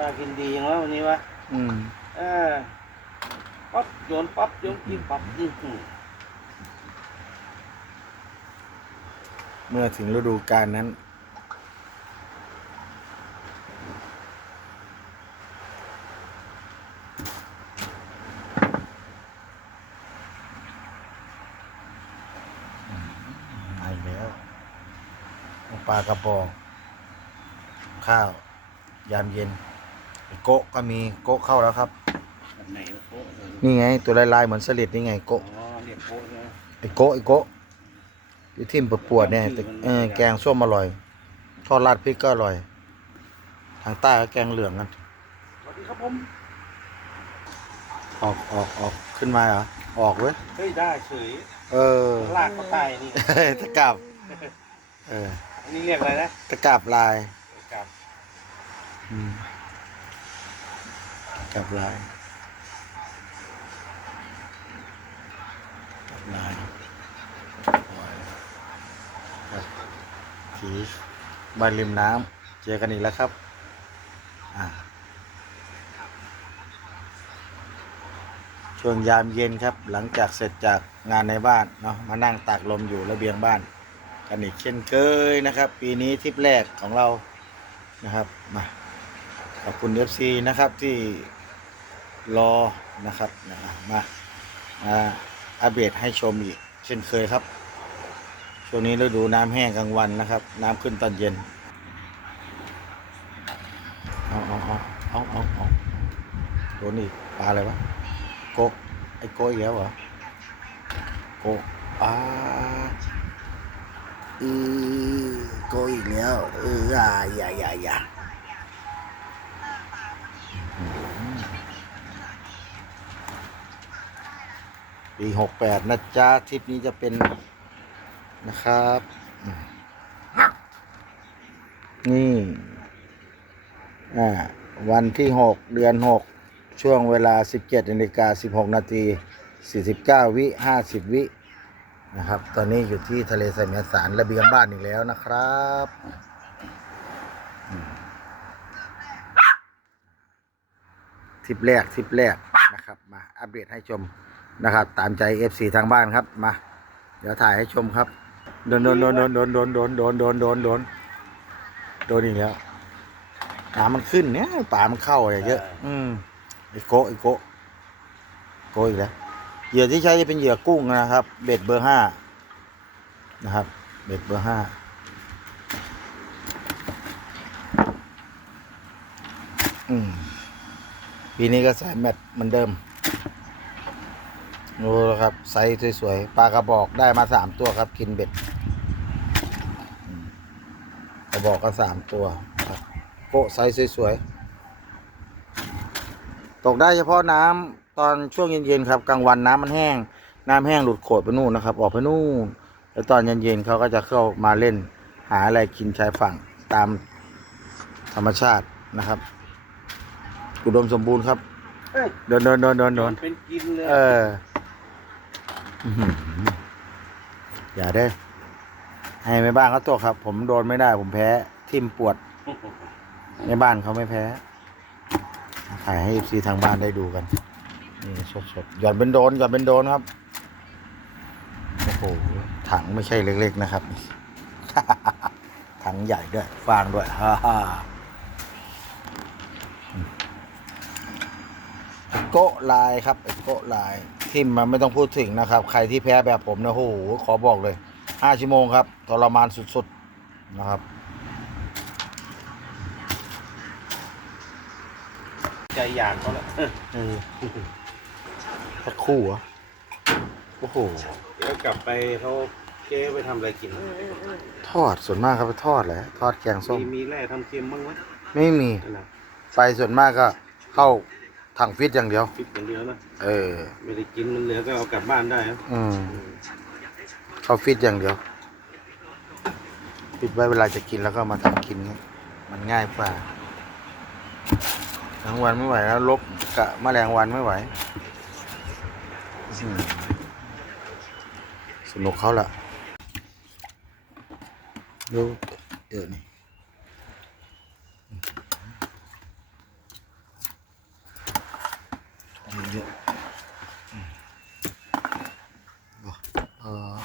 ตากินดีอย่างวะวันนี้วะอืมเออปั๊บโยนปั๊บโยนกินปั๊บอื้อหือเมื่อถึงฤดูกาลนั้น มาอีกแล้วปลากระป๋องข้าว ยามเย็นไอ้ โกะก็มีโกะเข้าแล้วครับ แบบไหนวะโป๊ะเออนี่ไง ตัวลายๆเหมือนสลิดนี่ไงโกะอ๋อเรียกโป๊ะใช่ไหมไอ้โกะไอ้โกะที่ทิ่มปวดๆเนี่ยแต่เออแกงส้มอร่อย ทอดราดพริกก็อร่อย ทางใต้ก็แกงเหลืองกันสวัสดีครับผมออกออกออกขึ้นมาเหรอออกเว้ยเฮ้ยได้เฉยเออ ลากเขาใต้นี่ ตะกราบเอออันนี้เรียกอะไรนะตะกราบลาย กับอืม กราบลายกราบลายครับทีบ้านริมน้ำเจอกันอีกแล้วครับอ่าช่วงยามเย็นครับ หลังจากเสร็จจากงานในบ้านเนาะมานั่งตากลมอยู่ระเบียงบ้านกันอีกเช่นเคยนะครับ ปีนี้ทริปแรกของเรานะครับมาขอบคุณ FC นะครับที่ รอนะครับนะมามาอัปเดตให้ชมอีก เช่นเคยครับ ช่วงนี้ฤดูน้ำแห้งกลางวันนะครับ น้ำขึ้นตอนเย็นเอาเอาเอาเอาเอาเอาโดนอีกปลาอะไรวะโกไอ้โกอีกแล้วเหรอโกปลาอือโกอีกแล้วเอออย่าอย่าอย่า ปีหกแปดนะจ๊ะทริปนี้จะเป็นนะครับ นี่อ่าวันที่หกเดือนหกช่วงเวลา17นาฬิกา16นาที49วิ50วินะครับ ตอนนี้อยู่ที่ทะเลสายแมสารระเบียงบ้านอีกแล้วนะครับทริปแรกทริปแรกนะครับ มาอัปเดตให้ชม นะครับ ตามใจ FC ทางบ้านครับมา เดี๋ยวถ่ายให้ชมครับโดนโดนโดนโดนโดนโดนโดนโดนโดนโดนโดนโดนอีกแล้วน้ำมันขึ้นเนี่ยป่ามันเข้าอะไรเยอะ อืมไอโกะไอโกโกอีกแล้วเหยื่อที่ใช้จะเป็นเหยื่อกุ้งนะครับ เบ็ดเบอร์ห้านะครับ เบ็ดเบอร์ห้าอืมปีนี้ก็ใส่แมทเหมือนเดิม ดูแล้วครับไซส์สวยๆปลากระบอกได้มาสามตัวครับ กินเบ็ดอืมกระบอกก็สามตัวครับโกะไซส์สวยๆตกได้เฉพาะน้ำตอนช่วงเย็นๆครับกลางวันน้ำมันแห้ง น้ำแห้งหลุดโขดไปนู่นนะครับ ออกไปนู่นแล้วตอนเย็นๆเขาก็จะเข้ามาเล่น หาอะไรกินชายฝั่งตามธรรมชาตินะครับอุดมสมบูรณ์ครับเฮ้ยเดินเดินเดินเดินเดินเป็นกินเลยเออ อย่าได้ ให้แม่บ้านเขาตกครับ ผมโดนไม่ได้ ผมแพ้ทิ่มปวดแม่บ้านเขาไม่แพ้ถ่ายให้ซีทางบ้านได้ดูกัน นี่สดๆหย่อนเป็นโดนหย่อนเป็นโดนครับ โอ้โห ถังไม่ใช่เล็กๆนะครับ ถังใหญ่ด้วย ฟางด้วย ฮ่าฮ่าโกะลายครับเอโกะลาย ทิมมันไม่ต้องพูดถึงนะครับ ใครที่แพ้แบบผมนะโอ้โหขอบอกเลยห้าชั่วโมงครับทรมานสุดๆนะครับใจอยากเขาละเออสักคู่เหรอโอ้โห เดี๋ยวกลับไปเขาเจ๊ไปทำอะไรกิน ทอดส่วนมากเขาไปทอดแหละทอดแกงส้ม มีมีแร่ทำเค็มบ้างไหมไม่มี นั่นนะไปส่วนมากก็เข้า ถังฟิตอย่างเดียว ฟิตอย่างเดียวนะเออ ไม่ได้กินมันเหลือก็เอากลับบ้านได้ครับอืมเข้าฟิตอย่างเดียว ฟิตไว้เวลาจะกินแล้วก็มาทำกินไงมันง่ายกว่าทั้งวันไม่ไหวแล้วลบกะแมลงวันไม่ไหวอืมสนุกเขาละดูเดี๋ยวนี่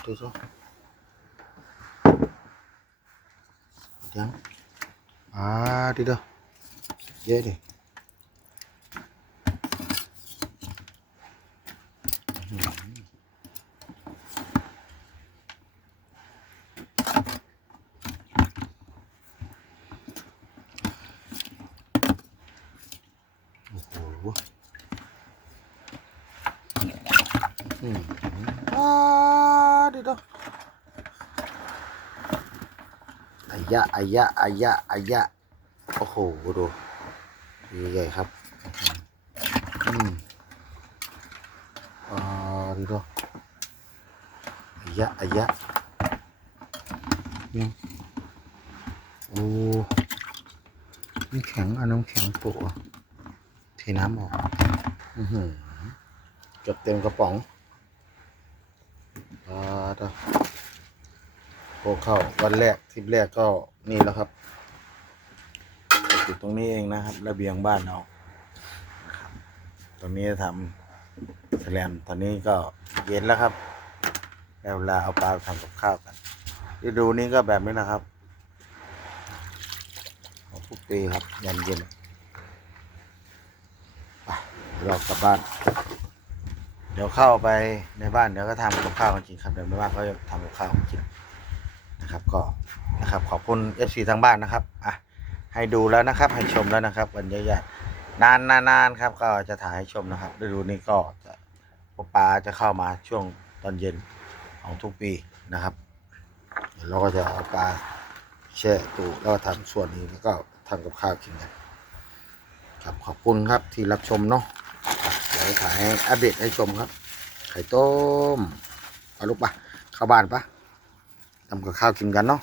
ดูสิยังอ่าดีเด้อเยอะดิอื้อหือโอ้โหอืมอ่าดีเด้อ อายะอายะอายะอายะโอ้โหดูใหญ่ครับอืมอ่าดีเด้อายะอายะยังโอ้น้ำแข็งเอาน้ำแข็งโปะอะเทน้ำออกอือหือเกือบเต็มกระป๋องอ่าด้ อโอ้เข้าวันแรกทริปแรกก็นี่แล้วครับอยู่ตรงนี้เองนะครับระเบียงบ้านเราตรงนี้ทำแสลมตอนนี้ก็เย็นแล้วครับได้เวลาเอาปลาทำกับข้าวกันฤดูนี้ก็แบบนี้นะครับของทุกปีครับยันเย็นไปเรากลับบ้าน เดี๋ยวเข้าไปในบ้านเดี๋ยวก็ทำกับข้าวกันกินครับเดี๋ยวในบ้านเขาจะทำกับข้าวกัน นะครับก็นะครับขอบคุณ FC ทางบ้านนะครับอะให้ดูแล้วนะครับ ให้ชมแล้วนะครับวันใหญ่ๆนานนานๆครับ ก็จะถ่ายให้ชมนะครับฤดูนี้ก็จะปลาจะเข้ามาช่วงตอนเย็นของทุกปีนะครับเราก็จะเอาปลาแช่ตู้แล้วก็ทำส่วนนี้แล้วก็ทำกับข้าวกินกันครับขอบคุณครับที่รับชมเนาะเดี๋ยวถ่ายอัปเดตให้ชมครับ ไข่ต้มเอาลูกปะเข้าบ้านปะ ทำกับข้าวกินกันเนาะ